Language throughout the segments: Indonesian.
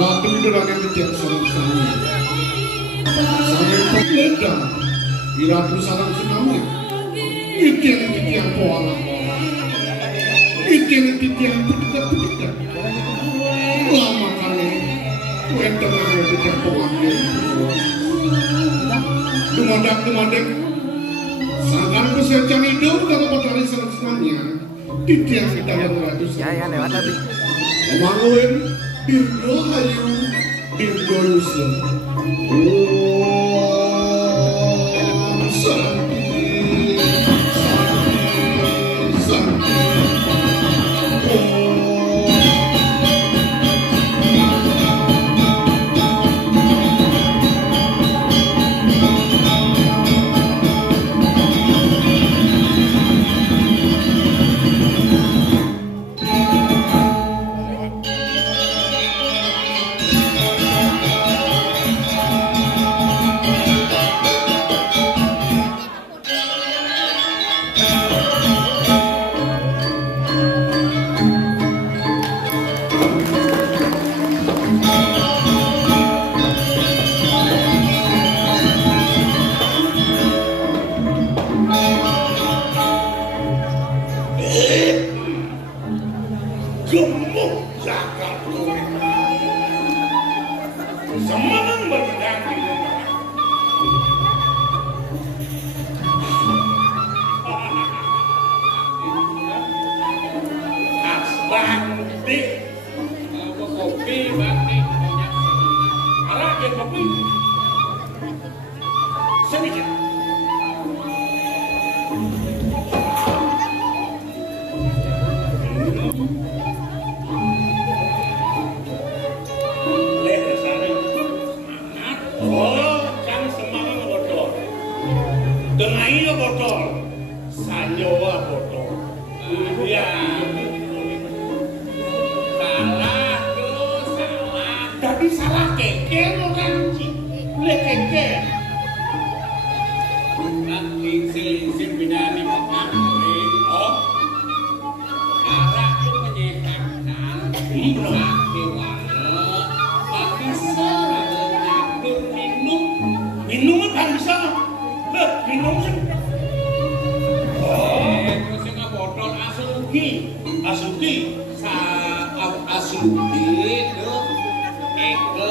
Ratu itu dengan kejadian sarang sana. Sampai pembeda, Ratu sarang senamnya. Ikan poala. Ikan petikan. Lama kali, wendang dengan kejadian poala. Dumadek. Sangat kesejan itu kalau pada sarang senamnya. Titian kita yang Ratu sarang. Ya lewat tadi. Manguin Dirgo Hayu Dirgo Yusuf gemuk jagat semangat bergerak di rumah Bangdi apa kopi Bangdi arak dan kopi sedikit Tengahnya botol, sanyowa botol. Iya. Salah tuh salah. Tapi salah keke lo kan sih, le keke. Nanti selisih bina di makan. Oh, arah tuh menyehatkan. Sakti warna, tapi salah minum kan bisa. Minum sih. Oh, terus yang botol asuki itu eke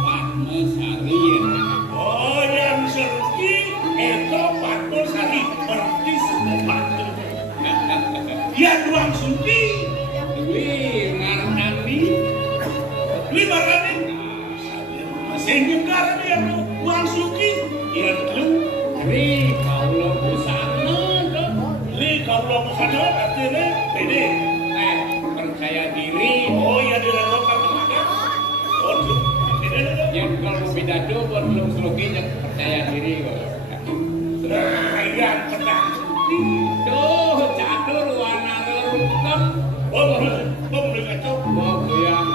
Padmasari. Oh, yang asuki eke Padmasari berarti setempat. Ya doang suki. Dwi Marani. Masih nyekar dia tuh doang suki. Ya tuh. Li kalau busana artinya pede percaya diri. Oh ya dilakukan tenaga. Oh yang kalau pidato belum slogan yang percaya diri kok. Nah yang tenang. Tuh catur warna lengkap. Bom kacau. Bom goyang.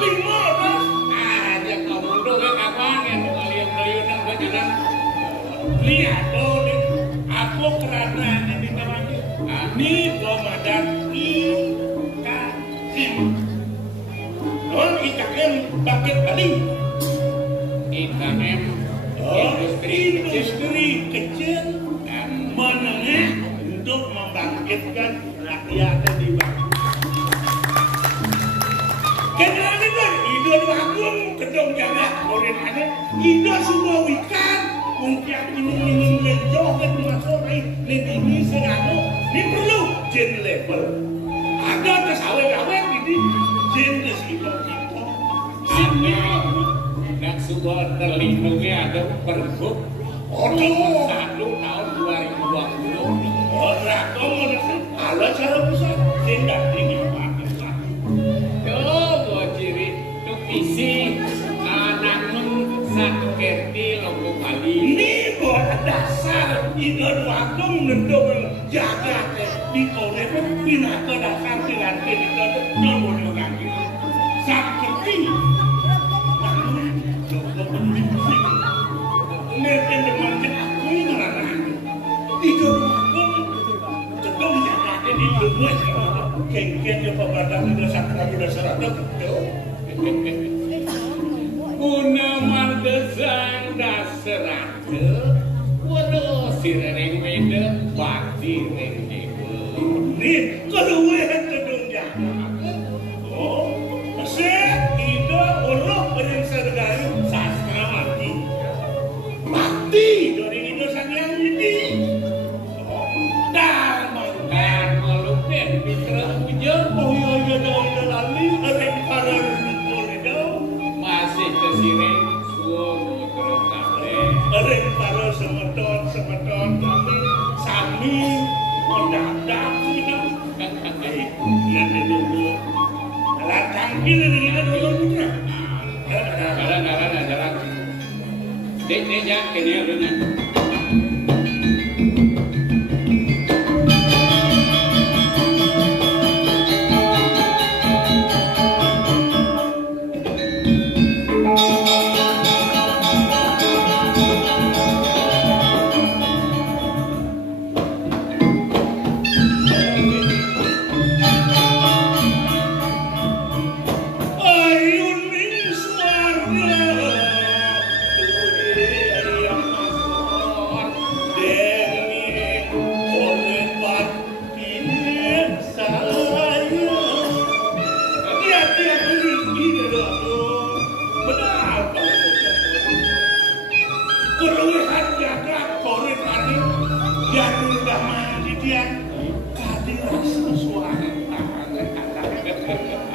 Lima mas. Aja kamu tuh kapan yang kalian berjalan. Lihat tuh, aku kerana ini namanya. Ini Ramadan IKM. Non IKM paket kali. IKM industri kecil dan menengah untuk membangkitkan rakyat di bawah. Kenapa kan? Itu aku kedong jaga orang ada. Itu semua wikan. Mungkin minum jauh kan masuk ini sengaja ini perlu gen level ada kesawet-awet ini jenis itu ada dan sebuah terlindungnya ada pergub satu tahun 2020 orang komunikasi ala cara besar tidak tinggi coba ciri itu visi namun satu kerti logo kali ini buat dasar idul waktu mendorong jaga di kolej pindah ke dasar dengan kita nomor lagi sakti namun coba penting mungkin dengan aku ngarang idul waktu tetap jaga di luar kengkeng yang pemerintah sudah sakti sudah serata betul Una mardesang dasarake waduh si reneng mede bakti reneng nih keluwe tedung jaga oh se ida orang berinsargari sastra mati dari ida sangyang ini oh malu ben mitra punya oh iya ida lali arek parar itu masih kesireng suwono terus kabeh arek parar semeton kami sami mendadak kita lihat dulu alat tampil ini dulu putra jalan dek jangan kene adanya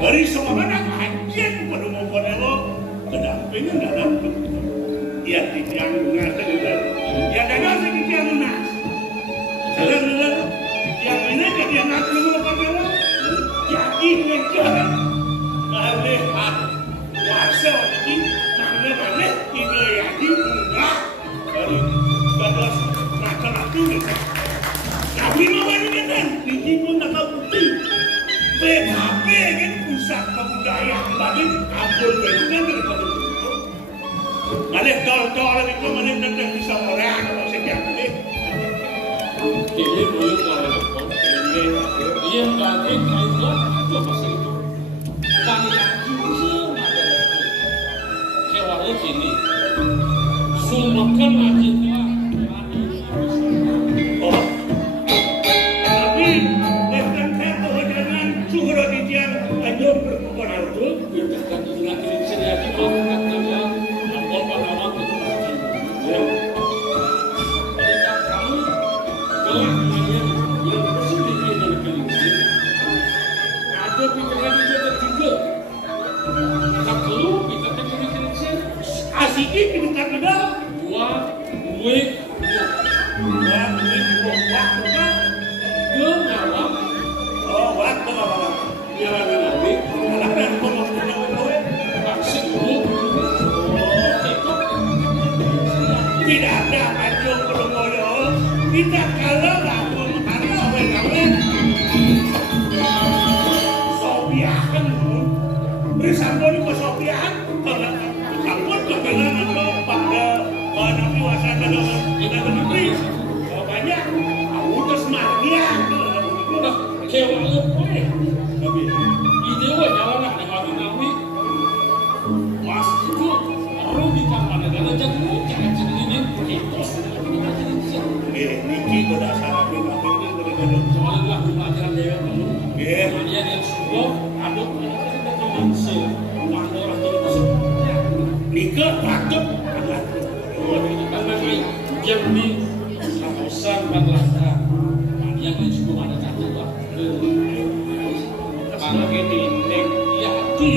dari semua ajian pada mau kedampingan dalam ya tidak lunas ya dalam tidak lunas jalan yang ini jadi anak lu pada jadi negara malehat kuasa ini mana itu ya di enggak dari gadas nakal itu tapi mau ini kan ini pun tak bukti PHP kan pusat kebudayaan bagi kabul benar daripada itu. Malih tol-tol itu malih nanti bisa orang kalau sejak ini. Jadi dulu kalau dia nggak itu apa pasal itu banyak juga ada kewalahan sini sumberkan aja tidak ada anjung bermoyo kita kalau langsung karena sopiakan bersambung ke sopiakan ampun kebenaran pada nabi wasana kita negeri banyak utus magia kewalu boleh tapi ide wa jalan nama nabi mas itu orang di kamar negara jadi niki kuda sarap ini soalnya pelajaran dewa dulu dia yang subuh aduk nika patut karena yang di kawasan Batlaka yang di subuh ada satu kalau ini ya di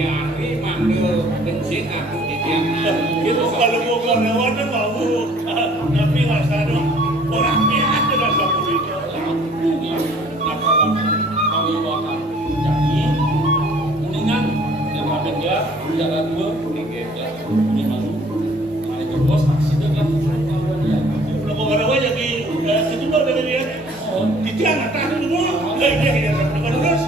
yari manggil bensin aku di tiang itu kalau mau kawan mau tapi wasano orang biasa dah satu itu kami bakal jadi mendingan jangan benda jalan dua ini malu mari ke bos aksi dengan kalau orang jadi itu baru dia di tiang atas dulu dia sampai terus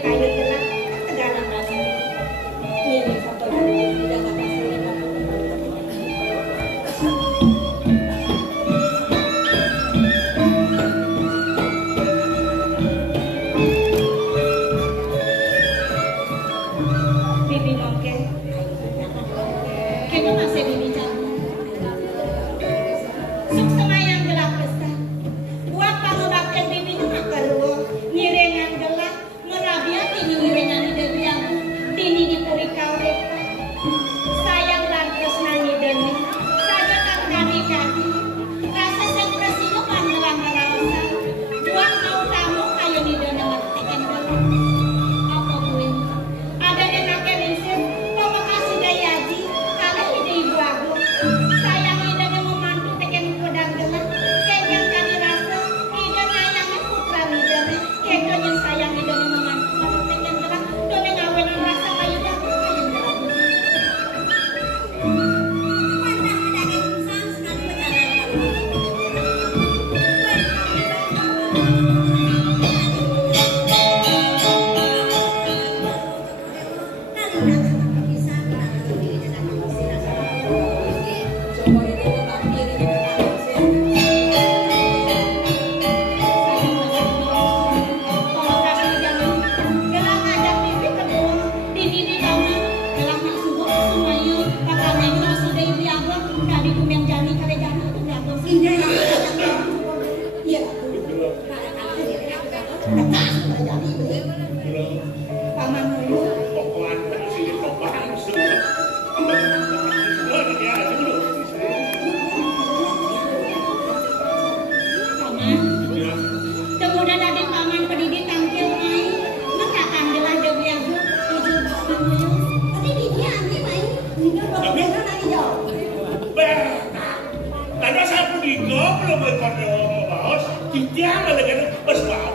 kayu gelap segala macam. Ini foto udah kata Bibi Nongke, kita masih bicara. Suk semayang gelap besar. Buat pangobakkan bibi nu makaluo, ngirengan gelap, merabia tini ngirengan di debiang, tini di purikau reka. Sayang lantas nani deni, saja kan kaki-kaki. Rasa sentrasino pangelang ngerasa, buat mau tamu kayu di dana matikan gelap. Apa gue? Ada yang nakal insir, kau kasih dayaji, kalau ide ibu aku. Sayang ide yang memantu tekan pedang gelap, kejang kali rasa, ide sayangnya putra ide, kejang yang sayang ide yang memantu kalau tekan gelap, done ngawenan rasa kayu dagu kayu gelap. Kemudian ada paman pendidik tampil main, maka ambillah dewi aku tujuh paman main. Tadi dia ambil main, tinggal bawa lagi jauh. Karena saya punika belum berkata membahas, kita melakukan pesawat,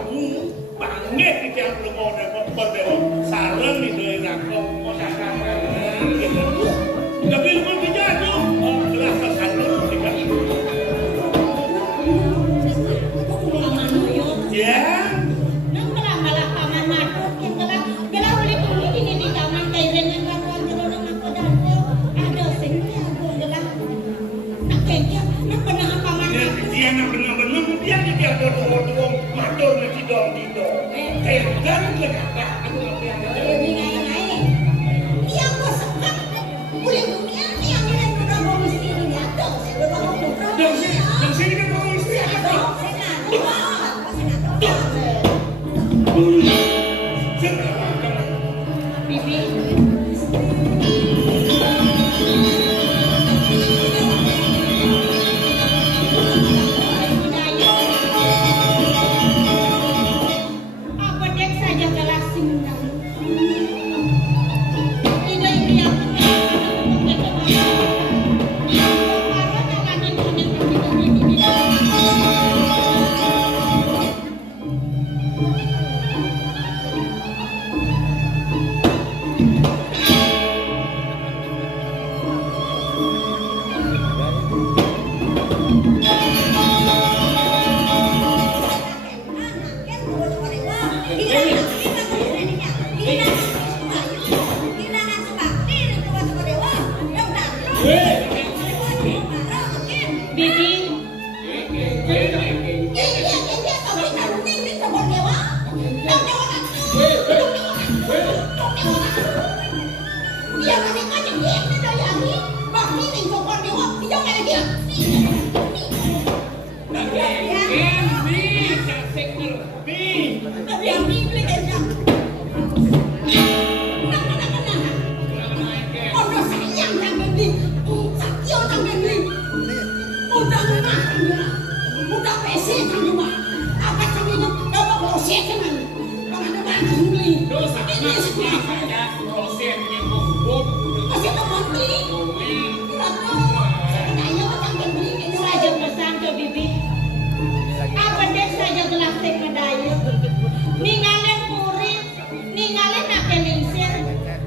bangga kita belum mau berkata sarang di daerah kosakan, gitu. Tapi pun tidak tu, kelas satu tiga. Paman Moyo, Ya. nang malah paman Marco, kita boleh kulit ini di taman kairengan kawan jelonang aku dan ada sendiri aku gelap. Nak kerja, nak pernah paman Marco. Dia nak benar-benar dia ni dia dong matur nanti dong. Kayak kan kenapa? Lebih ngai-ngai. Dia kok sekat, boleh dunia ni yang ada berapa mesti ini ada. Berapa putra? Dan sini kan mau istri apa? Bibi. Apa dek saja kelas sindang. Tidak ini aku Bibi. Saja pesan ke Bibi. Apa dek saja gelas teh kedaya. Ninggalin murid, ninggalin nake lingsir,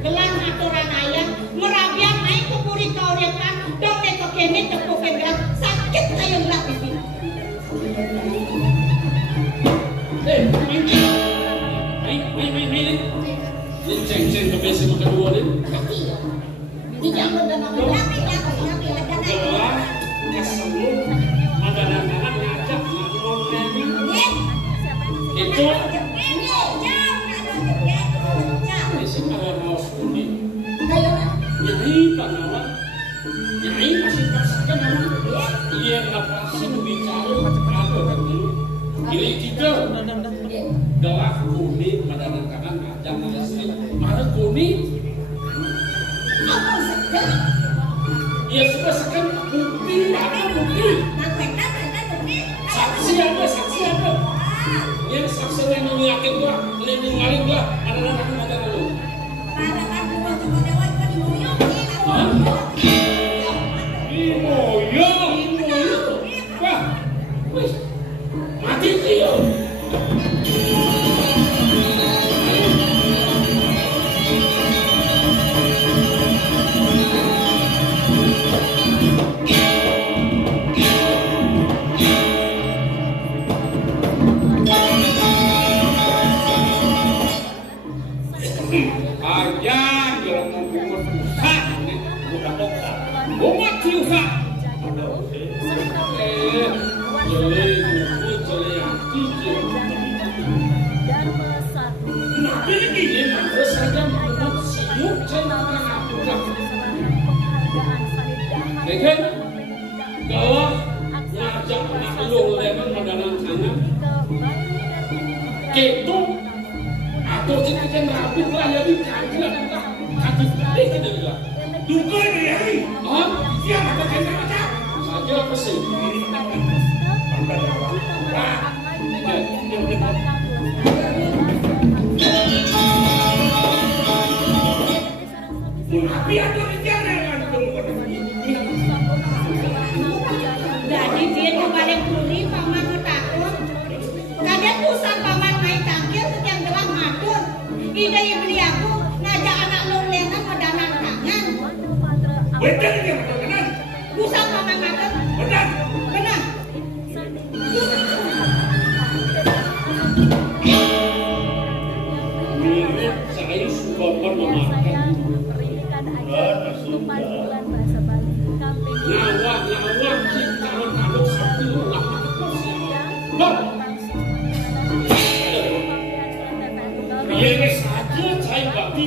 gelas aturan ayah, merabian naik ke murid kaurekan, dong neko kene tepukin gelas, sakit kayu gelas Bibi. Main. Ini ceng-ceng kebesi makan dua nih. Di jamur dan makan yapi ada Gelar kesebut ada anak-anak ngajak ngomong ini. Itu isi kalau mau suni. Nyai panawan, nyai masih pasakan nama. Iya nafasnya bicara ada kan dulu. Kiri kita gelar kuning pada anak-anak ngajak ngajak. Mana kuning? Ya sudah sekarang bukti apa bukti? Saksi apa? Yang saksi yang menyakin gua, lindung maling gua, ada lu. Imoyo. Wah, wih, mati dia. Ayan, jalan ngomong susah nih, bukan dokter. Umat susah. Jeli hati. Kenapa lagi? Terus saja menurut siuk cenderung aku. Kan? Kalau ngajak makhluk lemon mendalam tanah, gitu. Atau jika kan rapi lah jadi kajian entah kajian kita juga. Duga ini ya. Ah, Siapa pakai macam? saja apa sih? Tapi ada rencana yang Jadi dia kembali pulih paman takut. Kadang pusat paman main tangkil setiap gelang matur. Ida yang beli aku ngajak anak lolenan medanang tangan. betul dia betul. Pusat paman matur. Benar. Benar. Mirip saya suka memakan. Nyawa kita kalau satu lah. Ini saja saya bakti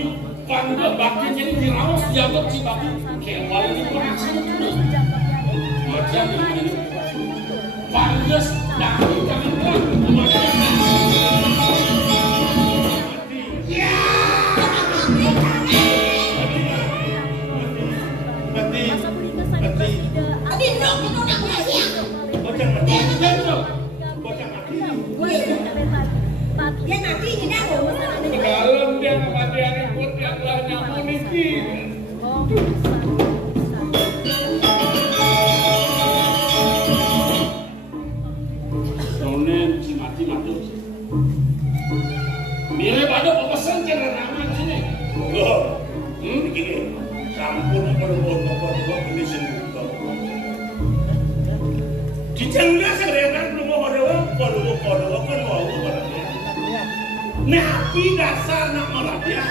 bangga bakti jadi dirawas dianggap si bakti kewal ini berhasil terus. Macam ini bangga dari kami macam dalam dia kematian ikut yang telah nyambung ini. Nonen si mati. Mirip ada pemesan cara nama sini. Begini, sampun perlu ini sendiri. Dijangka sebenarnya belum perlu kan mau barangnya. Nabi dasar nak malamnya.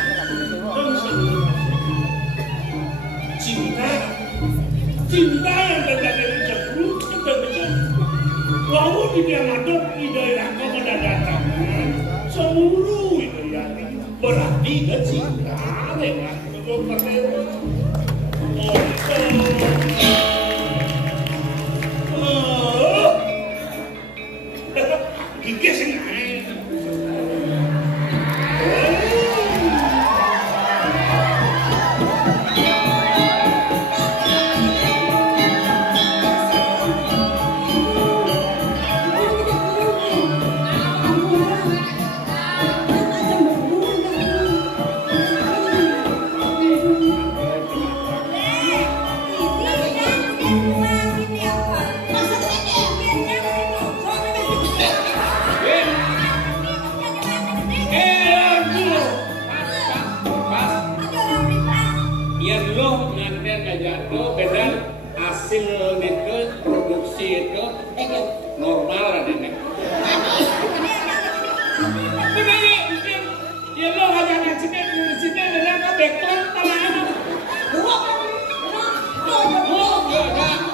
Cinta yang terjadi di Jepun itu lalu di dia ngadep di daerah kepada datang seluruh itu ya berarti cinta dengan itu perlu gigi sih hasil itu produksi itu normal ada nih. Ya lo ngajak sini di sini dan background tanah. Dua kan. Oh, ya,